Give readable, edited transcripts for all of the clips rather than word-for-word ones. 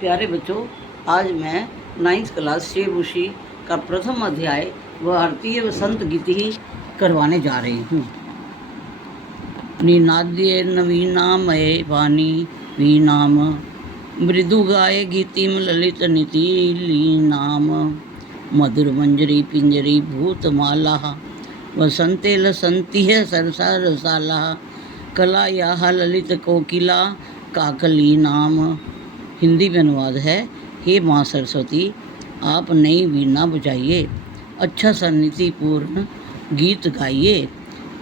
प्यारे बच्चों, आज मैं 9th क्लास शेबुशी का प्रथम अध्याय भारतीय वसंत गीति करवाने जा रही हूँ। निनाद्य नवीनामय वाणी वीनाम मृदु गाय गीतिम ललित नीति नाम मधुर मंजरी पिंजरी भूतमाला वसंते लसंती है सरसा रसाला कला या ललित कोकिला काकली नाम। हिंदी में अनुवाद है, हे माँ सरस्वती, आप नई वीणा बजाइए, अच्छा सा नीतिपूर्ण गीत गाइए।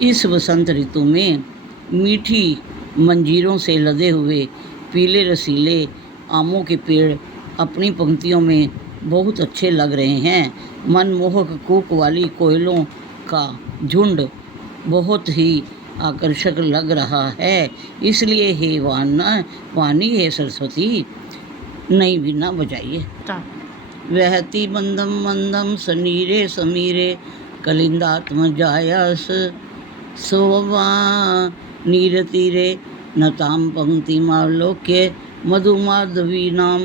इस वसंत ऋतु में मीठी मंजीरों से लदे हुए पीले रसीले आमों के पेड़ अपनी पंक्तियों में बहुत अच्छे लग रहे हैं। मनमोहक कूक वाली कोयलों का झुंड बहुत ही आकर्षक लग रहा है। इसलिए हे वाणी हे सरस्वती, नई वीणा बजाइए। वहती मंदम मंदम सनीरे समीरे कलिंदात्म जायस सोवा नीर तीरे नताम पंक्ति मालोक्य मधुमाधवीनाम।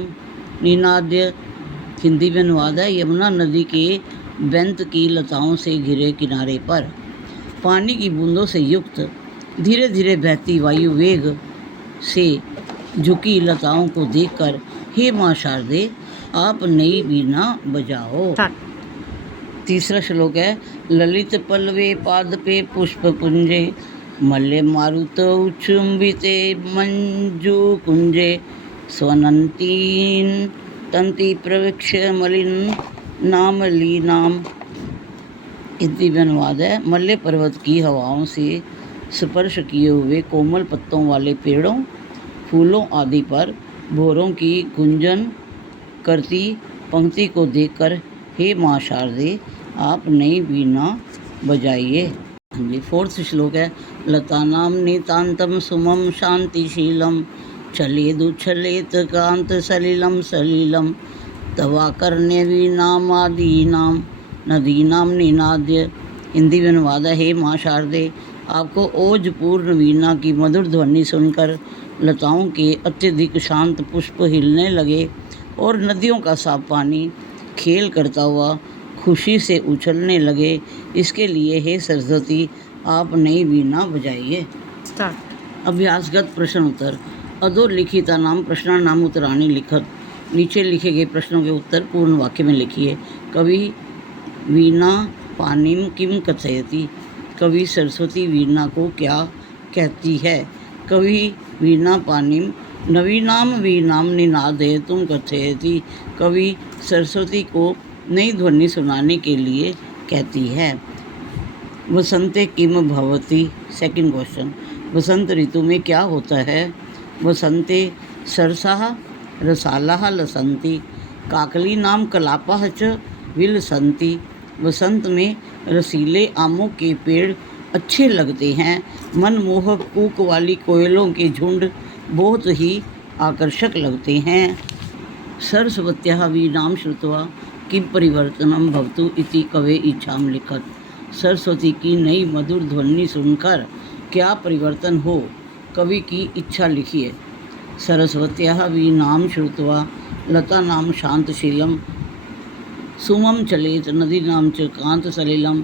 निनाद्य हिंदी में अनुवाद है, यमुना नदी के बेंत की लताओं से घिरे किनारे पर पानी की बूंदों से युक्त धीरे धीरे बहती वायु वेग से झुकी लताओं को देखकर हे माँ शारदे, आप नई वीणा बजाओ। तीसरा श्लोक है, ललित पल्लवे पादपे पुष्प कुंजे मल्ले मारुत उचुंबिते मंजू कुंजे स्वनंतीन तंति प्रवक्ष मलिन नामलीनाम। हिंदी में अनुवाद है, मल्ले पर्वत की हवाओं से स्पर्श किए हुए कोमल पत्तों वाले पेड़ों फूलों आदि पर भोरों की गुंजन करती पंक्ति को देखकर हे माँ शारदे, आप नई वीणा बजाइए। फोर्थ श्लोक है, लतानाम नितांतम सुमम शांतिशीलम चलेदुच्छलेत कांत सलिलम सलिलम तवा कर्ण्य वीणामादीनाम नदीनाम निनाद्य। हिंदी में अनुवाद है, हे माँ शारदे, आपको ओजपूर्ण वीणा की मधुर ध्वनि सुनकर लताओं के अत्यधिक शांत पुष्प हिलने लगे और नदियों का साफ पानी खेल करता हुआ खुशी से उछलने लगे। इसके लिए हे सरस्वती, आप नई वीणा बजाइए। अभ्यासगत प्रश्न उत्तर। अधोलिखिता नाम प्रश्नानाम उत्तराणि लिखत। नीचे लिखे गए प्रश्नों के उत्तर पूर्ण वाक्य में लिखिए। कवि वीणा पानिम किम कथयति। कवि सरस्वती वीणा को क्या कहती है। कवि वीणा पानिम नवीनाम वीणाम निनादयतुम कथयति। कवि सरस्वती को नई ध्वनि सुनाने के लिए कहती है। वसंते किम भवति। सेकंड क्वेश्चन, वसंत ऋतु में क्या होता है। वसंते सरसाः रसालाः लसन्ति काकली नाम कलापाः च विलसन्ति। वसंत में रसीले आमों के पेड़ अच्छे लगते हैं। मनमोहक कूक वाली कोयलों के झुंड बहुत ही आकर्षक लगते हैं। सरस्वत्याः वीणां श्रुत्वा किं परिवर्तनं भवतु इति कवे इच्छां लिखत। सरस्वती की नई मधुर ध्वनि सुनकर क्या परिवर्तन हो, कवि की इच्छा लिखिए। सरस्वत्याः वीणां श्रुत्वा लतानां शान्तशीलं सुमं चलेत नदीनां च कांतसलिलं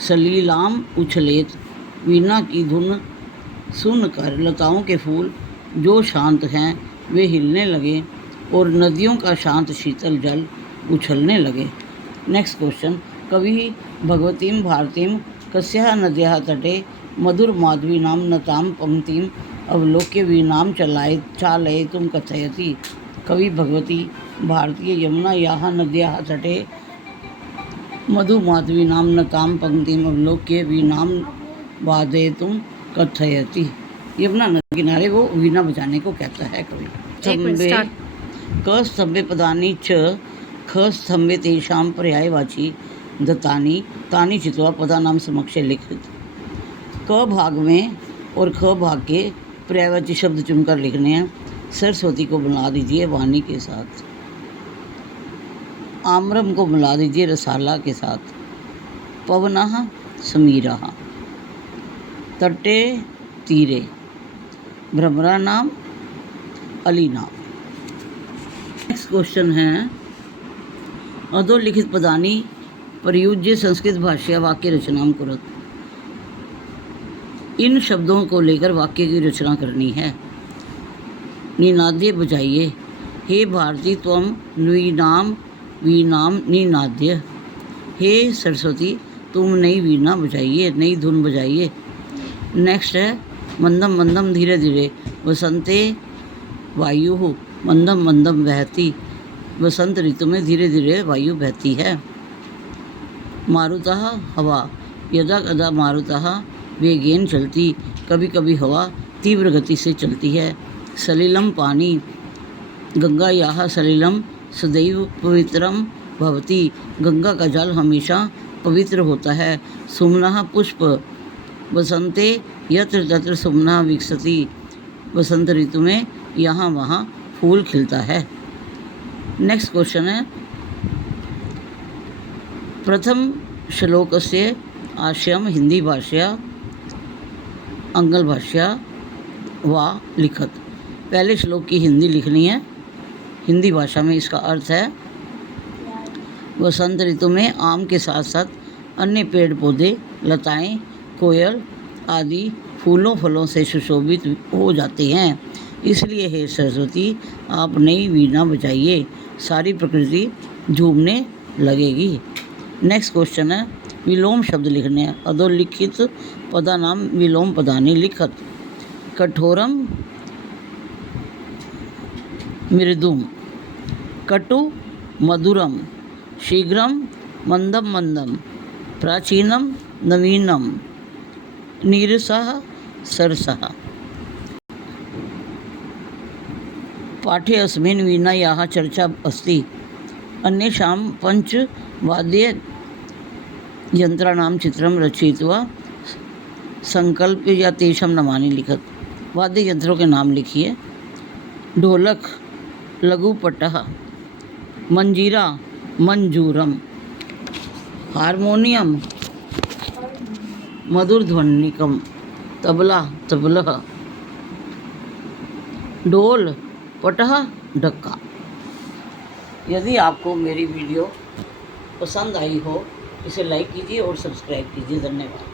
सलीलाम उछलेत। वीणा की धुन सुनकर लताओं के फूल जो शांत हैं वे हिलने लगे और नदियों का शांत शीतल जल उछलने लगे। नेक्स्ट क्वेश्चन, कवि भगवतीं भारतीं कस्याः नद्याः तटे मधुर माधवीनां नतां पंक्तिं अवलोक्य वीणां चालयितुं कथयति। कवि भगवती भारतीय यमुना याः नद्याः तटे मधुमाधवीनां नतां पंक्तिम् अवलोक्य वीणां वादयितुं कथयति। यमुना नदी किनारे वो वीणा बजाने को कहता है कवि। स्तंभे क स्तंभे पदानि च ख स्तंभे तेषां पर्यायवाची दत्तानि तानि चित्वा पदानां समक्षे लिखित। क भाग में और ख भाग के पर्यायवाची शब्द चुनकर लिखने हैं। सरस्वती को बुला दीजिए वाणी के साथ। आम्रम को बुला दीजिए रसाला के साथ। पवनः समीरः तटे तीरे भ्रमरा नाम अली नाम। क्वेश्चन है अधोलिखित पदानि प्रयुज्य संस्कृत भाषा वाक्य रचनाम कुरुत। इन शब्दों को लेकर वाक्य की रचना करनी है। निनाद्य बजाइए, हे भारती त्वम वीणाम वीणाम निनाद्य। हे सरस्वती तुम नई वीणा बजाइए, नई धुन बजाइए। नेक्स्ट है मंदम मंदम धीरे धीरे, वसंते वायु मंदम मंदम बहती। वसंत ऋतु में धीरे धीरे वायु बहती है। मारुतः हवा, यदा कदा मारुतः वेगेन चलती, कभी कभी हवा तीव्र गति से चलती है। सलिलम पानी, गंगा याह सलिलम सदैव पवित्रम भवती। गंगा का जल हमेशा पवित्र होता है। सुमनः पुष्प, वसंते यत्र तत्र सुमनः विकसति। वसंत ऋतु में यहाँ वहाँ फूल खिलता है। नेक्स्ट क्वेश्चन है प्रथम श्लोकस्य आशयम हिंदी भाषा आंग्ल भाषा वा लिखत। पहले श्लोक की हिंदी लिखनी है। हिंदी भाषा में इसका अर्थ है वसंत ऋतु में आम के साथ साथ अन्य पेड़ पौधे, लताएं, कोयल आदि फूलों फलों से सुशोभित हो जाते हैं। इसलिए हे सरस्वती आप नई वीणा बजाइए, सारी प्रकृति झूमने लगेगी। नेक्स्ट क्वेश्चन है विलोम शब्द लिखने हैं। अधोलिखित पदा नाम विलोम पदानि लिखत। कठोरम मृदुम, कटु मधुरम, शीघ्रम मंदम मंदम, प्राचीनम नवीनम, नीरसः सरसः। पाठे अस्मिन् वीणायाः चर्चा अस्ति। अन्येषां पञ्चवाद्य यंत्राणां चित्रं रचयित्वा संकल्प्य तेषां नामानि लिखत। वाद्य यंत्रों के नाम लिखिए। ढोलक, लघुपटः, मंजीरा, मंजूरम, हारमोनियम, मधुरध्वनिकम, तबला, तबलः, ढोल, पटह, ढक्का। यदि आपको मेरी वीडियो पसंद आई हो इसे लाइक कीजिए और सब्सक्राइब कीजिए। धन्यवाद।